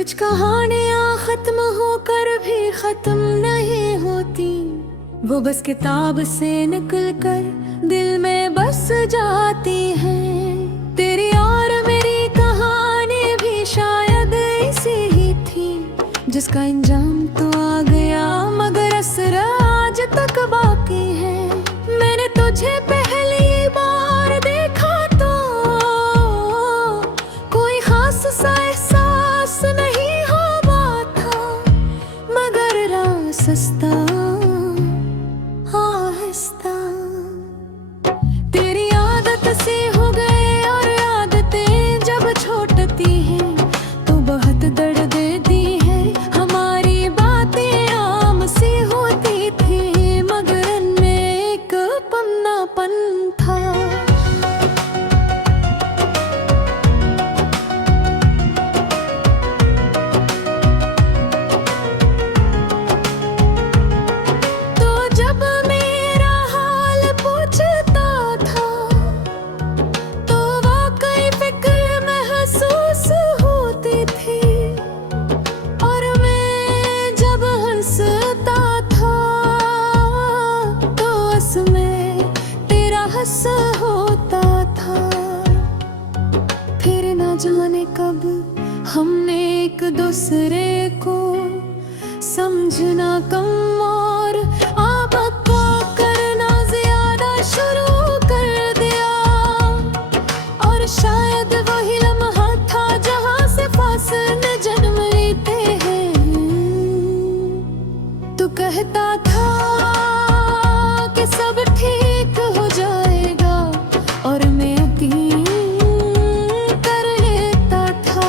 कुछ कहानियाँ खत्म होकर भी खत्म नहीं होती, वो बस किताब से निकल कर दिल में बस जाती हैं। तेरी और मेरी कहानी भी शायद ऐसी ही थी, जिसका अंजाम तो आ गया मगर असर आज तक बाकी है। मैंने तुझे पहली बार देखा तो कोई खास सा एहसास नहीं हुआ था, मगर रास्ता आहिस्ता तेरी आदत से हो गए, और आदतें जब छूटती हैं तो बहुत दर्द देती है। हमारी बातें आम सी होती थी, मगर इनमें एक पन्नापन था। होता था फिर न जाने कब हमने एक दूसरे को समझना कम और आबका करना ज्यादा शुरू कर दिया। और शायद वही लम्हा था जहां से फासले जन्म लेते हैं। तू कहता था कि सब ठीक हो जाएगा, और मैं यकीन कर लेता था।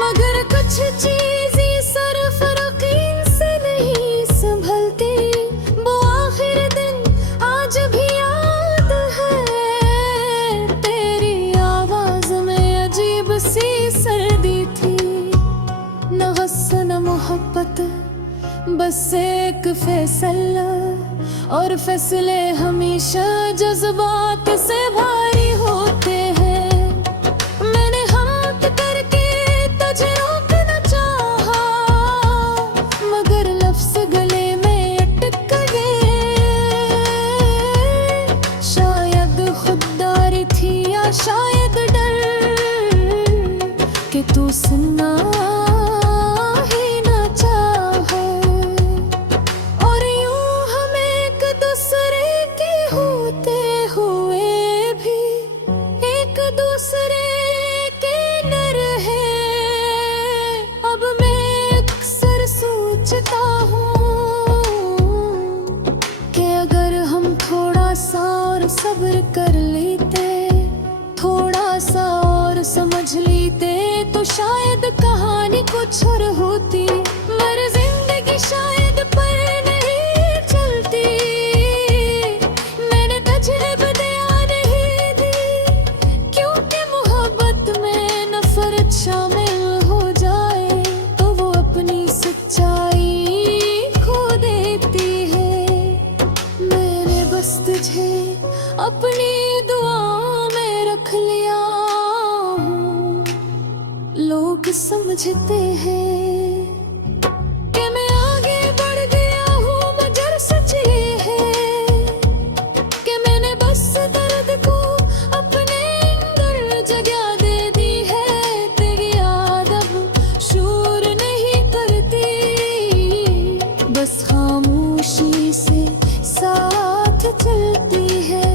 मगर कुछ चीजें सरफरोकीन से नहीं संभलती, वो आखिर दिन आज भी याद है। तेरी आवाज में अजीब सी सर्दी थी, न गुस्सा न मोहब्बत, बस एक फैसला। और फैसले हमेशा जज्बात से भारी होते हैं। मैंने हम करके तुझे रोकना चाहा, मगर लफ्ज़ गले में अटक गए। शायद खुददारी थी या शायद डर कि तू सुनना ही ना चाहे। और यूं हम एक दूसरे के होते हुए भी एक दूसरे के न रहे। अब मैं अक्सर सोचता हूँ कि अगर हम थोड़ा सा और सब्र कर लेते, थोड़ा सा और समझ लेते, तो शायद कहानी कुछ और होती। मगर जिंदगी शायद पर नहीं चलती। मैंने तजर्बा दिया नहीं दी, क्योंकि मोहब्बत में नफरत शामिल हो जाए तो वो अपनी सच्चाई खो देती है। मैंने बस तुझे अपनी दुआ में रख लिया हूँ। लोग समझते हैं कि मैं आगे बढ़ गया हूँ, मगर सच ये है कि मैंने बस दर्द को अपने अंदर जगह दे दी है। तेरी याद अब शोर नहीं करती, बस खामोशी से साथ चलती है।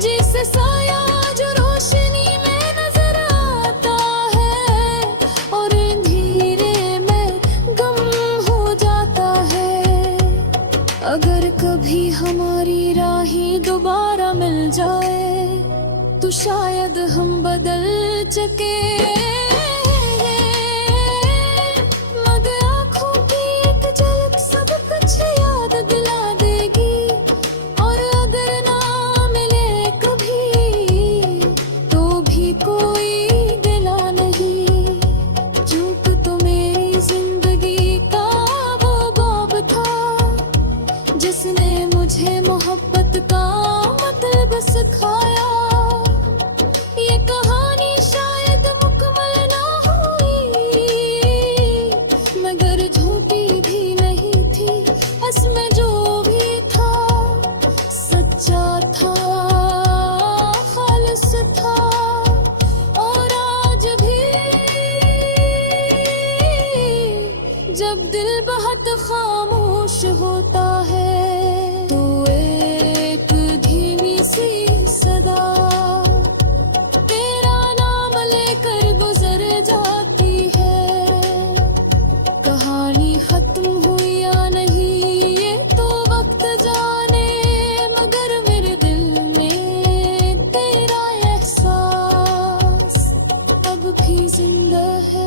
जिसे साया जो रोशनी में नजर आता है, और धीरे में गम हो जाता है। अगर कभी हमारी राहें दोबारा मिल जाए तो शायद हम बदल सके। मगर आँखों की एक झलक सब कुछ याद दिला देगी। और अगर ना मिले कभी तो भी कोई गिला नहीं, चूक तो मेरी जिंदगी का वो बाब वक्त खामोश होता है तो एक धीमी सी सदा तेरा नाम लेकर गुजर जाती है। कहानी खत्म हुई या नहीं ये तो वक्त जाने, मगर मेरे दिल में तेरा एहसास अब भी जिंदा है।